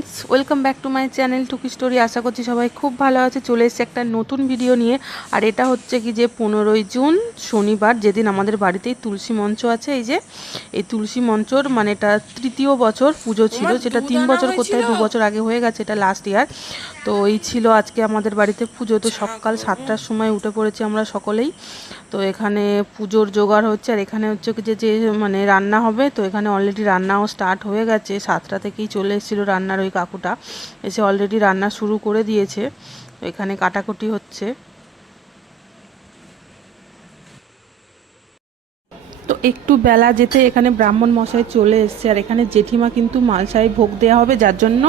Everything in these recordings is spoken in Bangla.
Friends, welcome back to my channel টুকি স্টোরি। আশা করছি সবাই খুব ভালো আছে। চলে এসেছে একটা নতুন ভিডিও নিয়ে। আর এটা হচ্ছে কি যে 15ই জুন শনিবার, যেদিন আমাদের বাড়িতেই তুলসী মঞ্চ আছে। এই যে এই তুলসী মঞ্চর মানে এটা তৃতীয় বছর পুজো ছিল, যেটা 3 বছর করতে হয়, 2 বছর আগে হয়ে গেছে, এটা লাস্ট ইয়ার। তো এই ছিল আজকে আমাদের বাড়িতে পুজো। তো সকাল 7টার সময় উঠে পড়েছি আমরা সকলেই। তো এখানে পুজোর জোগাড় হচ্ছে, আর এখানে হচ্ছে কি যে মানে রান্না হবে। তো এখানে অলরেডি রান্নাও স্টার্ট হয়ে গেছে, 7টা থেকেই চলে এসেছিলো রান্নার ওই কাকুটা, এসে অলরেডি রান্না শুরু করে দিয়েছে। এখানে কাটাকুটি হচ্ছে। তো একটু বেলা যেতে এখানে ব্রাহ্মণ মশাই চলে এসছে, আর এখানে জেঠিমা কিন্তু মালসায় ভোগ দেওয়া হবে, যার জন্য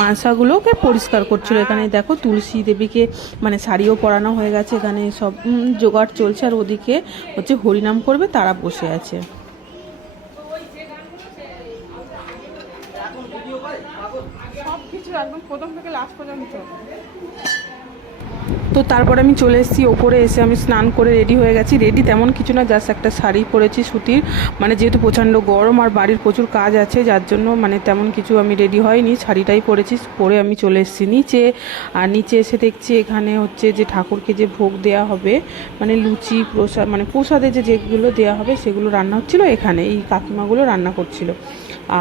মালসাগুলোকে পরিষ্কার করছিল। এখানে দেখো তুলসী দেবীকে মানে শাড়িও পরানো হয়ে গেছে, এখানে সব জোগাড় চলছে। আর ওদিকে হচ্ছে হরিনাম করবে, তারা বসে আছে। সবকিছু একদম প্রথম থেকে লাস্ট পর্যন্ত। তো তারপর আমি চলে এসেছি ওপরে, এসে আমি স্নান করে রেডি হয়ে গেছি। রেডি তেমন কিছু না, জাস্ট একটা শাড়ি পরেছি সুতির, মানে যেহেতু প্রচণ্ড গরম আর বাড়ির প্রচুর কাজ আছে, যার জন্য মানে তেমন কিছু আমি রেডি হয়নি, শাড়িটাই পরেছি। পরে আমি চলে এসেছি নিচে। আর নিচে এসে দেখছি এখানে হচ্ছে যে ঠাকুরকে যে ভোগ দেওয়া হবে, মানে লুচি প্রসাদ, মানে প্রসাদে যেগুলো দেওয়া হবে সেগুলো রান্না হচ্ছিলো। এখানে এই কাকিমাগুলো রান্না করছিল।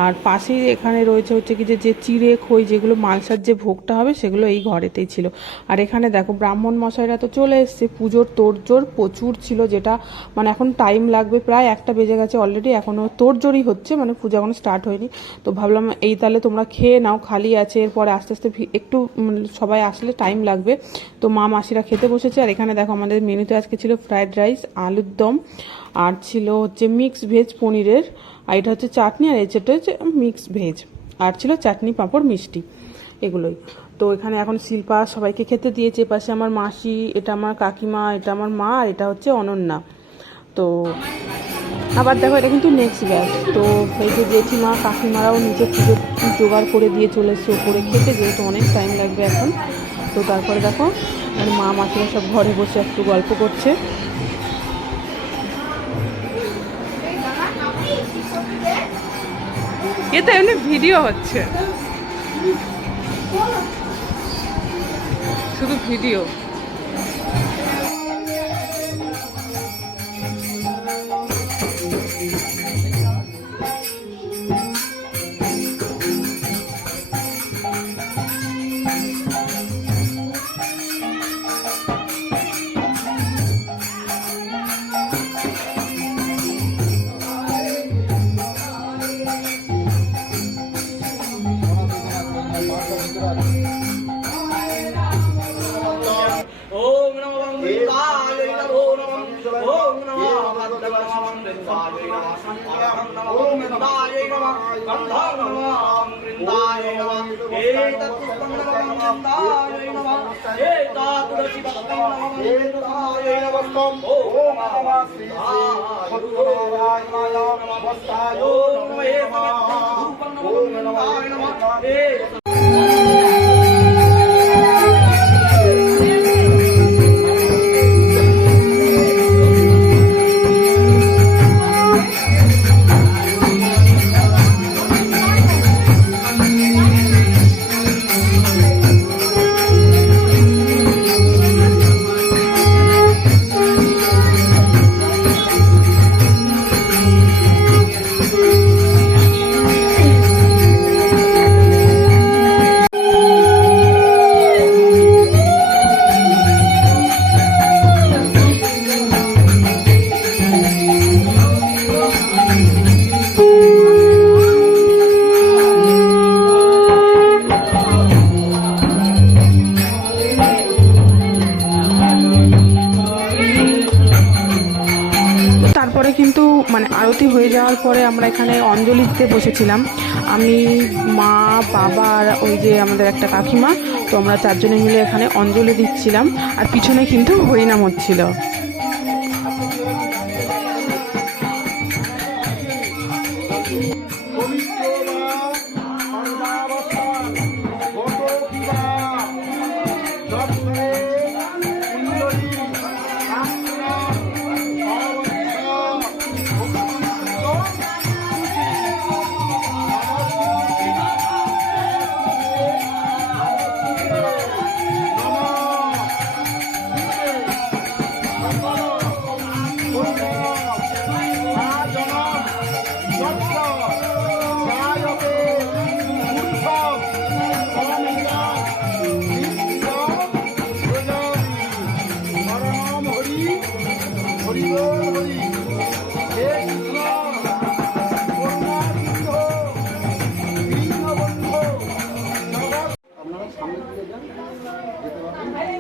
আর পাশেই এখানে রয়েছে হচ্ছে কি যে চিড়ে খই, যেগুলো মালসার যে ভোগটা হবে সেগুলো এই ঘরেতেই ছিল। আর এখানে দেখো ব্রাহ্মণ মশাইরা তো চলে এসছে, পুজোর তোড়জোড় প্রচুর ছিল, যেটা মানে এখন টাইম লাগবে, প্রায় 1টা বেজে গেছে অলরেডি, এখনও তোড়জোড়ই হচ্ছে, মানে পুজো এখনো স্টার্ট হয়নি। তো ভাবলাম এই তাহলে তোমরা খেয়ে নাও, খালি আছে, এরপরে আস্তে আস্তে একটু সবাই আসলে টাইম লাগবে। তো মা মাসিরা খেতে বসেছে। আর এখানে দেখো আমাদের মেনুতে আজকে ছিল ফ্রায়েড রাইস, আলুর দম, আর ছিল হচ্ছে মিক্স ভেজ পনিরের, আর এটা হচ্ছে চাটনি, আর এটা হচ্ছে মিক্স ভেজ, আর ছিল চাটনি পাঁপড় মিষ্টি, এগুলোই। তো এখানে এখন শিল্পা সবাইকে খেতে দিয়েছে। পাশে আমার মাসি, এটা আমার কাকিমা, এটা আমার মা, আর এটা হচ্ছে অনন্যা। তো আবার দেখো এটা কিন্তু নেক্সট ব্যাচ। তো এই যে জেঠিমা কাকিমারাও নিচে পুজো জোগাড় করে দিয়ে চলে এসছে ওপরে খেতে, যেহেতু অনেক টাইম লাগবে এখন। তো তারপরে দেখো মা মাসিরা সব ঘরে বসে একটু গল্প করছে। এটা এমনি ভিডিও হচ্ছে, শুধু ভিডিও। তারপরে কিন্তু মানে আরতি হয়ে যাওয়ার পরে আমরা এখানে অঞ্জলি দিতে বসেছিলাম, আমি, মা, বাবা, আর ওই যে আমাদের একটা কাকিমা। তো আমরা 4 জনে মিলে এখানে অঞ্জলি দিচ্ছিলাম, আর পিছনে কিন্তু হরিনাম হচ্ছিল।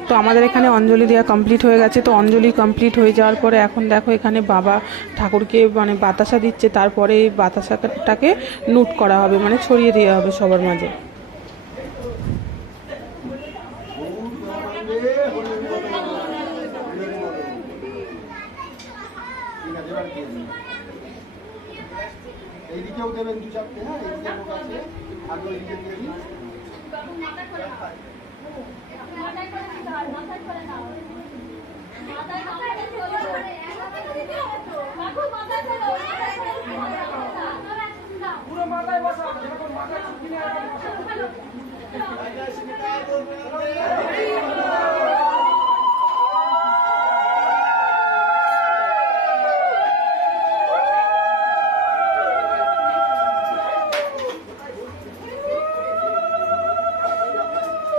তো আমাদের এখানে অঞ্জলি দেওয়া কমপ্লিট হয়ে গেছে। তো অঞ্জলি কমপ্লিট হয়ে যাওয়ার পরে এখন দেখো এখানে বাবা ঠাকুরকে মানে বাতাসা দিচ্ছে, তারপরে এই বাতাসাটাকে লুট করা হবে, মানে ছড়িয়ে দেওয়া হবে সবার মাঝে। এইদিকেও দেবেন 2-4টে, হ্যাঁ এইদিকে লোক আছে, আগে এইদিকে দিয়ে দিন।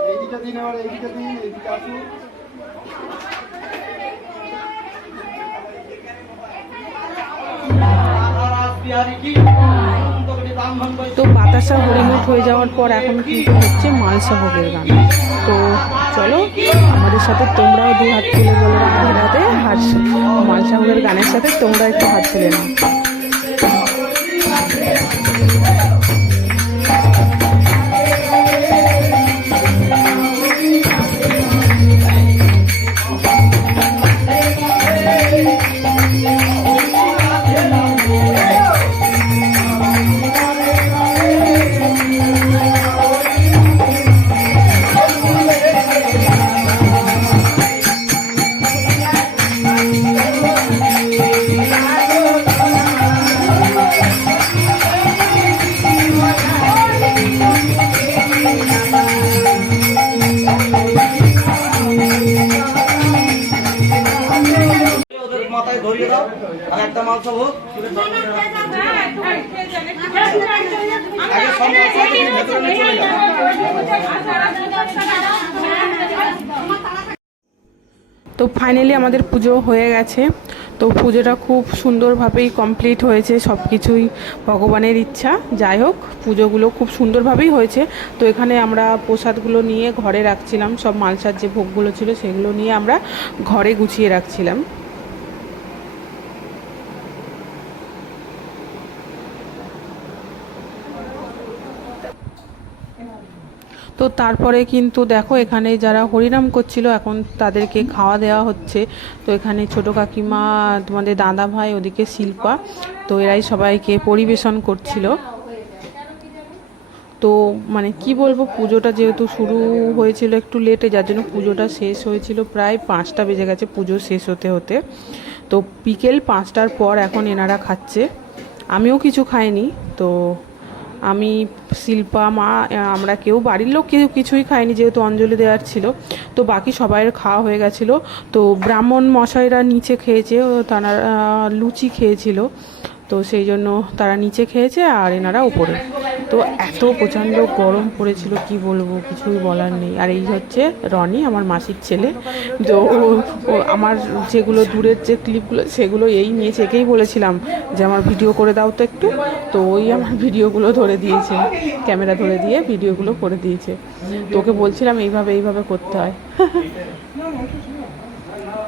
এইদিকে দিন, আবার এইদিকে দিন, এইদিকে আসুন। তো বাতাসা হরিমুখ হয়ে যাওয়ার পর এখন কিন্তু হচ্ছে মালসা ভোগের গান। তো চলো আমাদের সাথে তোমরাও 2 হাত তুলে বলো রাধে রাধে, আর মালসা ভোগের গানের সাথে তোমরা একটু হাত তুলে নাও। মাথায় ধরিয়ে দাও আর একটা মালসা ভোগ আগে সব মালসা ভেতরে নিয়ে চলে যাও। তো ফাইনালি আমাদের পুজো হয়ে গেছে। তো পুজোটা খুব সুন্দরভাবেই কমপ্লিট হয়েছে, সব কিছুই ভগবানের ইচ্ছা। যাই হোক পুজোগুলো খুব সুন্দরভাবেই হয়েছে। তো এখানে আমরা প্রসাদগুলো নিয়ে ঘরে রাখছিলাম, সব মালসার যে ভোগগুলো ছিল সেগুলো নিয়ে আমরা ঘরে গুছিয়ে রাখছিলাম। তো তারপরে কিন্তু দেখো এখানে যারা হরিনাম করছিল এখন তাদেরকে খাওয়া দেওয়া হচ্ছে। তো এখানে ছোটো কাকিমা, তোমাদের দাদা ভাই, ওদিকে শিল্পা, তো এরাই সবাইকে পরিবেশন করছিল। তো মানে কি বলবো, পুজোটা যেহেতু শুরু হয়েছিল একটু লেটে, যার জন্য পুজোটা শেষ হয়েছিল প্রায় 5টা বেজে গেছে পুজো শেষ হতে হতে। তো বিকেল 5টার পর এখন এনারা খাচ্ছে, আমিও কিছু খাইনি। তো আমি, শিল্পা, মা, আমরা কেউ বাড়ির লোক কেউ কিছুই খাইনি যেহেতু অঞ্জলি দেওয়ার ছিল। তো বাকি সবাইয়ের খাওয়া হয়ে গেছিলো। তো ব্রাহ্মণ মশাইরা নিচে খেয়েছে, তারা লুচি খেয়েছিল, তো সেই জন্য তারা নিচে খেয়েছে আর এনারা উপরে। তো এত প্রচণ্ড গরম পড়েছিল কি বলবো, কিছুই বলার নেই। আর এই হচ্ছে রনি, আমার মাসির ছেলে। তো ও আমার যেগুলো দূরের যে ক্লিপগুলো সেগুলো এই নিয়েছে, একেই বলেছিলাম যে আমার ভিডিও করে দাও তো একটু, তো ওই আমার ভিডিওগুলো ধরে দিয়েছে, ক্যামেরা ধরে দিয়ে ভিডিওগুলো করে দিয়েছে। তোকে বলছিলাম এইভাবে এইভাবে করতে হয়।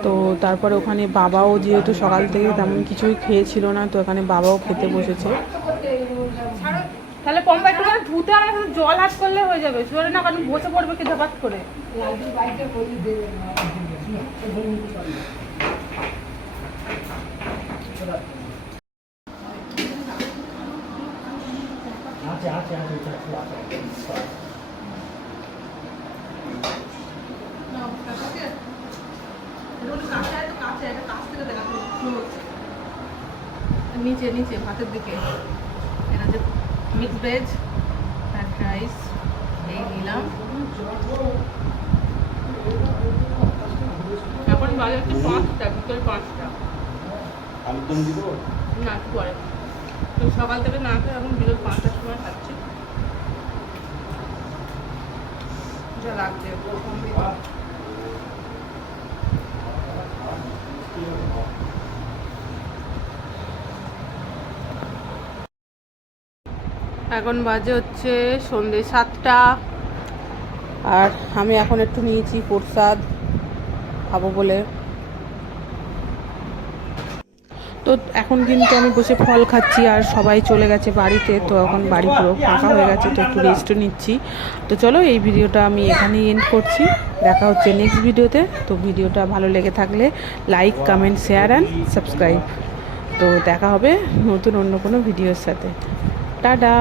তো তারপরে ওখানে বাবাও যেহেতু সকাল থেকে তেমন কিছুই খেয়েছিল না, তো এখানে বাবাও খেতে বসেছে। তাহলে পম্পা একটু ধুতে আমার সাথে জল হাত করলে হয়ে যাবে, চলে না কারণ বসে পড়বে কি ধাপাত করে। নিচে নিচে ভাতের দিকে এটা যে মিক্স ভেজ ফ্রাইড রাইস এই নিলাম। তারপর এখন বাজে হচ্ছে 5টা, বিকেল 5টা। আলুর দম দিব না একটু পরে। তো সকাল থেকে না খেয়ে এখন বিকেল 5টার সময় খাচ্ছি। যা লাগছে এখন বাজে হচ্ছে সন্ধ্যে 7টা। আর আমি এখন একটু নিয়েছি প্রসাদ খাবো বলে। তো এখন কিন্তু আমি বসে ফল খাচ্ছি আর সবাই চলে গেছে বাড়িতে, তো এখন বাড়ি পুরো ফাঁকা হয়ে গেছে, তো একটু রেস্টও নিচ্ছি। তো চলো এই ভিডিওটা আমি এখানেই এন্ড করছি, দেখা হচ্ছে নেক্সট ভিডিওতে। তো ভিডিওটা ভালো লেগে থাকলে like, comment, share and subscribe. তো দেখা হবে নতুন অন্য কোনো ভিডিওর সাথে। টাটা।